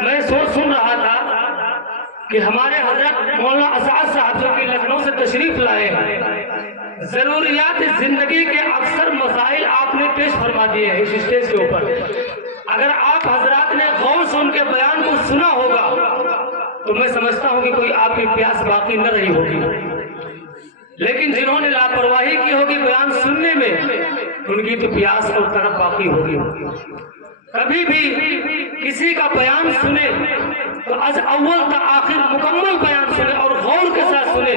میں سوچ سن رہا تھا کہ ہمارے حضرت مولانا اسعد صاحب جو کہ لکھنؤ سے تشریف لائے ہیں، ضروریات زندگی کے اکثر مسائل آپ نے پیش فرما دیے ہیں اس اسٹیج کے اوپر۔ اگر آپ حضرات نے غور سے ان کے بیان کو سنا ہوگا تو میں سمجھتا ہوں کہ کوئی آپ کی پیاس باقی نہ رہی ہوگی، لیکن جنہوں نے لاپرواہی کی ہوگی بیان سننے میں، ان کی تو پیاس اور طرف باقی ہوگی۔ کبھی بھی کسی کا بیان سنے تو از اول تا آخر مکمل بیان سنے اور غور کے ساتھ سنے،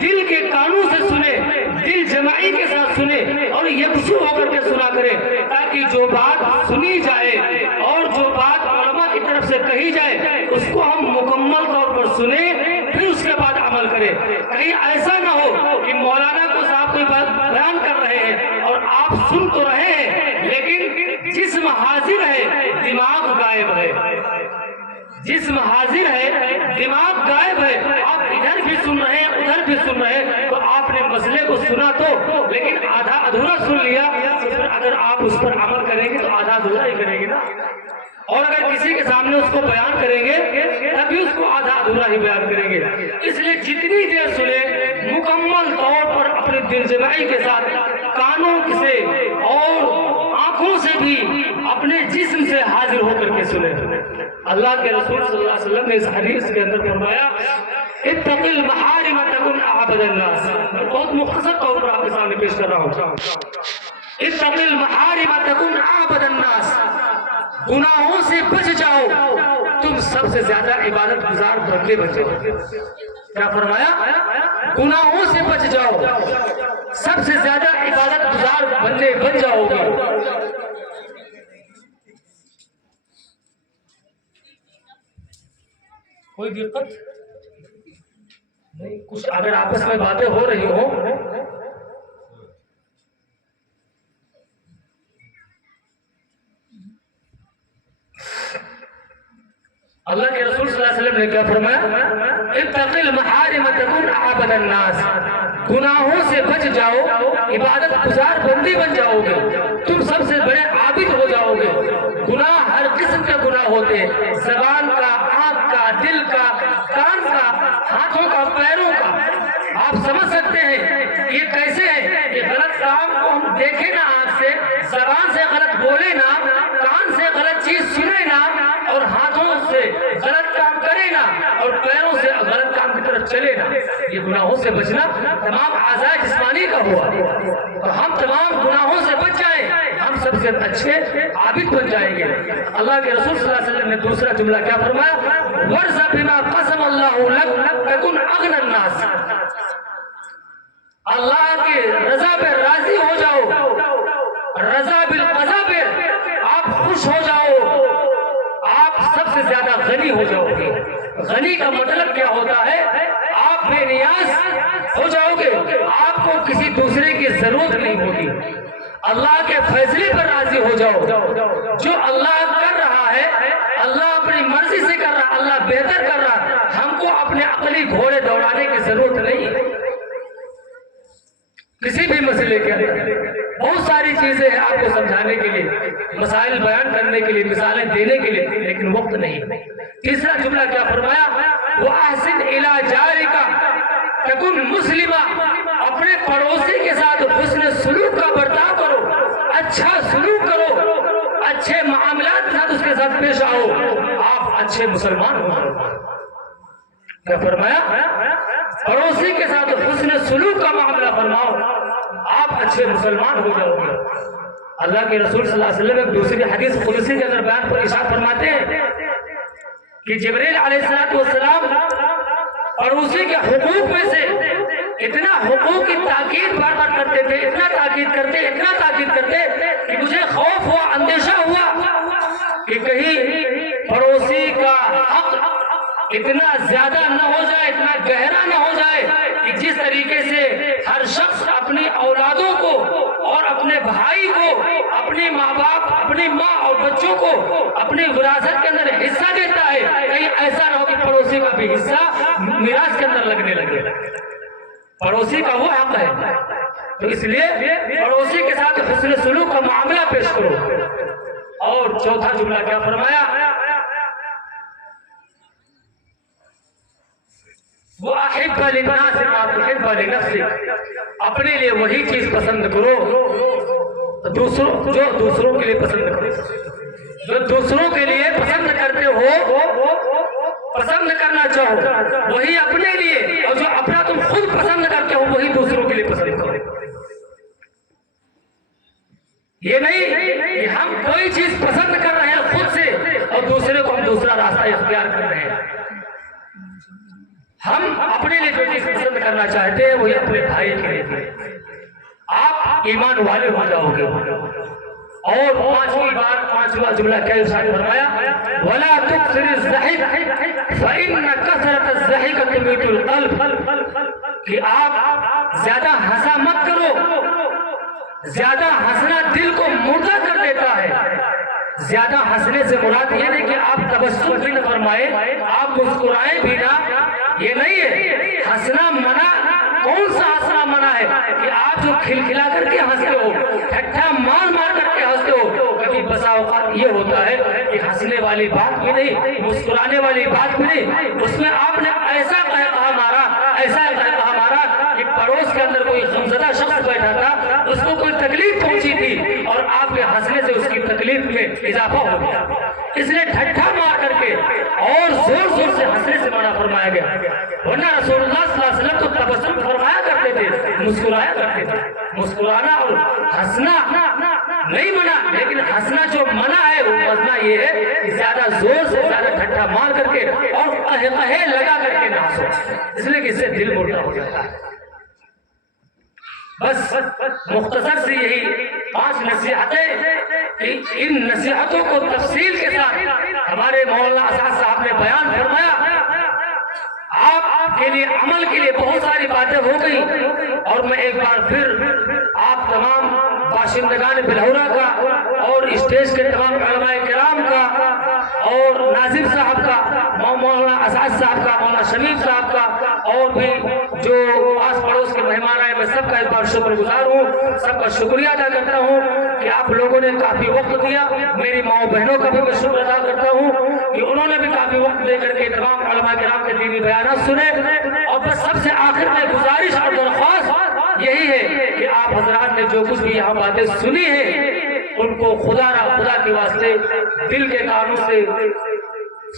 دل کے کانوں سے سنے، دل جمعی کے ساتھ سنے اور یکسو ہو کر کے سنا کرے، تاکہ جو بات سنی جائے اور جو بات علماء کی طرف سے کہی جائے اس کو ہم مکمل طور پر سنیں، پھر اس کے بعد عمل کریں۔ کہیں ایسا نہ ہو کہ مولانا کو صاحب کوئی بیان کر رہے ہیں اور آپ سن تو رہے ہیں لیکن جسم حاضر ہے دماغ غائب ہے، جسم حاضر ہے دماغ غائب ہے، آپ ادھر بھی سن رہے ہیں ادھر بھی سن رہے ہیں، تو آپ نے مسئلے کو سنا تو لیکن آدھا ادھورا سن لیا، تو پھر اگر آپ اس پر عمل کریں گے تو آدھا ادھورا ہی کریں گے نا، اور اگر کسی کے سامنے اس کو بیان کریں گے تبھی اس کو آدھا ادھورا ہی بیان کریں گے۔ اس لیے جتنی دیر سنیں مکمل طور پر اپنے دل جمعی کے ساتھ، کانوں سے اور آنکھوں سے بھی اپنے جسم سے حاضر ہو کر کے سنیں۔ اللہ کے رسول صلی اللہ علیہ وسلم نے اس حدیث کے اندر فرمایا اتق المحارم تکن اعبد الناس، بہت مختصر طور پر آپ کے سامنے پیش کر رہا ہوں۔ اتق المحارم تکن اعبد الناس، گناہوں سے بچ جاؤ تم سب سے زیادہ عبادت گزار بندے بن جاؤ۔ کیا فرمایا؟ گناہوں سے بچ جاؤ سب سے زیادہ عبادت گزار بندے بن جاؤ گے۔ کوئی دقت نہیں؟ کچھ اگر آپس میں باتیں ہو رہی ہوں اللہ کے رسول صلی اللہ علیہ وسلم نے کیا فرمایا؟ اتق المحارم تکن اعبد الناس، گناہوں سے بچ جاؤ عبادت گزار بندی بن جاؤ گے، تم سب سے بڑے عابد ہو جاؤ گے۔ گناہ ہر قسم کے گناہ ہوتے ہیں، زبان کا، آنکھ کا، دل کا، کان کا، ہاتھوں کا، پیروں کا۔ آپ سمجھ سکتے ہیں یہ کیسے ہے؟ یہ غلط کام کو ہم دیکھیں نا آنکھ سے، زبان سے غلط بولے نا، کان سے غلط چیز سنے نا، اور ہاتھوں سے غلط کام کرے نا، اور پیروں سے غلط کام کی طرف چلے نا، یہ گناہوں سے بچنا تمام اعضاء جسمانی کا ہوا۔ تو ہم تمام گناہوں سے بچ جائیں، ہم سب سے اچھے عابد بن جائیں گے۔ اللہ کے رسول صلی اللہ علیہ وسلم نے دوسرا جملہ کیا فرمایا؟ وَرْضَ بِمَا قَسَمَ اللَّهُ لَكَ تَكُنْ أَغْنَى النَّاسِ، اللہ کی رضا پہ راضی ہو جاؤ، رضا بالقضا پہ آپ خوش ہو جاؤ، آپ سب سے زیادہ غنی ہو جاؤ گے۔ غنی کا مطلب کیا ہوتا ہے؟ آپ بے نیاز ہو جاؤ گے، آپ کو کسی دوسرے کی ضرورت نہیں ہوگی، اللہ کے فیصلے پر راضی ہو جاؤ۔ جو اللہ کر رہا ہے، اللہ اپنی مرضی سے کر رہا، اللہ بہتر کر رہا، ہم کو اپنے عقلی گھوڑے دوڑانے کی ضرورت نہیں ہے۔ کسی بھی مسئلے کے اندر بہت ساری چیزیں ہیں آپ کو سمجھانے کے لیے، مسائل بیان کرنے کے لیے، مثالیں دینے کے لیے، لیکن وقت نہیں۔ تیسرا جملہ کیا فرمایا؟ وَأَحْسِنْ إِلَىٰ جَارِكَ تَكُنْ مُسْلِمًا، اپنے پڑوسی کے ساتھ حسن سلوک کا برتاؤ کرو، اچھا سلوک کرو، اچھے معاملات کے ساتھ اس کے ساتھ پیش آؤ، آپ اچھے مسلمان ہو۔ کیا فرمایا؟ پڑوسی کے ساتھ حسن سلوک کا معاملہ فرماؤ، آپ اچھے مسلمان ہو جاؤ گے۔ اللہ کے رسول صلی اللہ علیہ وسلم ایک دوسری حدیث قدسی کے اندر بیان پر ارشاد فرماتے ہیں کہ جبریل علیہ السلام پڑوسی کے حقوق میں سے اتنا حقوق کی تاکید بار بار کرتے تھے، اتنا تاکید کرتے کہ مجھے خوف ہوا، اندیشہ ہوا کہ کہیں پڑوسی کا حق اتنا زیادہ نہ ہو جائے، اتنا گہرا نہ ہو جائے کہ جس طریقے سے ہر شخص اپنی اولادوں کو اور اپنے بھائی کو، اپنے ماں باپ، اپنی ماں اور بچوں کو اپنی وراثت کے اندر حصہ دیتا ہے، کہیں ایسا نہ ہو کہ پڑوسی کا بھی حصہ میراث کے اندر لگنے لگے۔ پڑوسی کا وہ حق ہے، تو اس لیے پڑوسی کے ساتھ حسن سلوک کا معاملہ پیش کرو۔ اور چوتھا جملہ کیا فرمایا؟ وَأَحِبَّ لِلنَّاسِ مَا تُحِبَّ لِنَفْسِكَ، اپنے لیے وہی چیز پسند کرو جو دوسروں کے لیے پسند کرو، جو دوسروں کے لیے پسند کرتے ہو، پسند کرنا چاہو وہی اپنے لیے، اور جو اپنا تم خود پسند کرتے ہو وہی دوسروں کے لیے پسند کرو۔ یہ نہیں کہ ہم کوئی چیز پسند کر رہے ہیں خود سے اور دوسرے کو ہم دوسرا راستہ اختیار کر رہے ہیں۔ ہم اپنے لیے جو چیز پسند کرنا چاہتے ہیں وہی اپنے بھائی کے لیے، آپ ایمان والے ہو جاؤ گے۔ اور پانچواں جملہ کیا ارشاد فرمایا؟ وَلَا تُكْثِرِ الضَّحِكَ فَإِنَّ كَثْرَةَ الضَّحِكَ تُمِيتُ الْقَلْبَ، کہ آپ زیادہ ہنسا مت کرو، زیادہ ہنسنا دل کو مردہ کر دیتا ہے۔ زیادہ ہنسنے سے مراد یہ نہیں کہ آپ تبسم بھی نہ فرمائے، آپ مسکرائیں بھی نہ، یہ نہیں ہے۔ ہنسنا منع، کون سا ہنسنا منع ہے؟ کہ آپ جو کھلکھلا کر کے ہنستے ہو، ٹھٹھا مار مار کر کے ہنستے ہو، کبھی بسا اوقات یہ ہوتا ہے کہ ہنسنے والی بات بھی نہیں، مسکرانے والی بات بھی نہیں، اس میں آپ نے ایسا کہا مارا، ایسا کہا مارا کہ پڑوس کے اندر کوئی غمزدہ شخص بیٹھا تھا، اس کو کوئی تکلیف پہنچی تھی اور آپ کے ہنسنے سے اس کی تکلیف میں اضافہ ہو گیا، اس نے ٹھٹھا مار کر کے اور زور زور سے ہنسنے سے منع فرمایا گیا۔ ورنہ رسول اللہ صلی اللہ علیہ وسلم تو تبسم فرمایا کرتے تھے، مسکرایا کرتے تھے۔ مسکرانا اور ہنسنا نہیں منع، لیکن ہنسنا جو منع ہے وہ ہنسنا یہ ہے کہ زیادہ زور سے، زیادہ ٹھٹھا مار کر کے اور قہقہے لگا کر کے نہ ہنسو، اس لیے کہ اس سے دل مردہ ہو جاتا ہے۔ بس مختصر سے یہی 5 نصیحتیں، ان نصیحتوں کو تفصیل کے ساتھ ہمارے مولانا اسعد صاحب نے بیان فرمایا۔ آپ کے لیے عمل کے لیے بہت ساری باتیں ہو گئی، اور میں ایک بار پھر آپ تمام باشندگان بلہورہ کا اور اسٹیج کے تمام علماء کرام کا اور ناظم صاحب کا، مولانا اسعد صاحب کا، مولانا شمیف صاحب کا، اور بھی جو آس پڑوس کے مہمان آئے، میں سب کا ایک بار شکر گزار ہوں، سب کا شکریہ ادا کرتا ہوں کہ آپ لوگوں نے کافی وقت دیا۔ میری ماؤں بہنوں کا بھی میں شکر ادا کرتا ہوں کہ انہوں نے بھی کافی وقت دے کر کے تمام علماء کرام کے دینی بیانات سنے۔ اور بس سب سے آخر میں گزارش اور درخواست یہی ہے کہ آپ حضرات نے جو کچھ بھی یہاں باتیں سنی ہیں ان کو خدا کے واسطے دل کے کانوں سے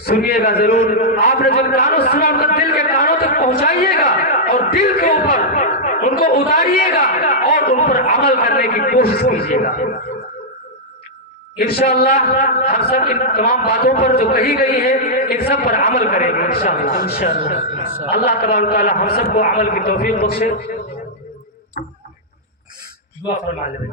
سنیے گا ضرور۔ آپ نے جو کانوں سنا ان کو دل کے کانوں تک پہنچائیے گا اور دل کے اوپر ان کو اتاریے گا اور ان پر عمل کرنے کی کوشش کیجیے گا۔ انشاءاللہ ہم سب ان تمام باتوں پر جو کہی گئی ہے ان سب پر عمل کریں گے انشاءاللہ۔ اللہ تبارک و تعالی ہم سب کو عمل کی توفیق بخشے۔ دعا فرما لیں۔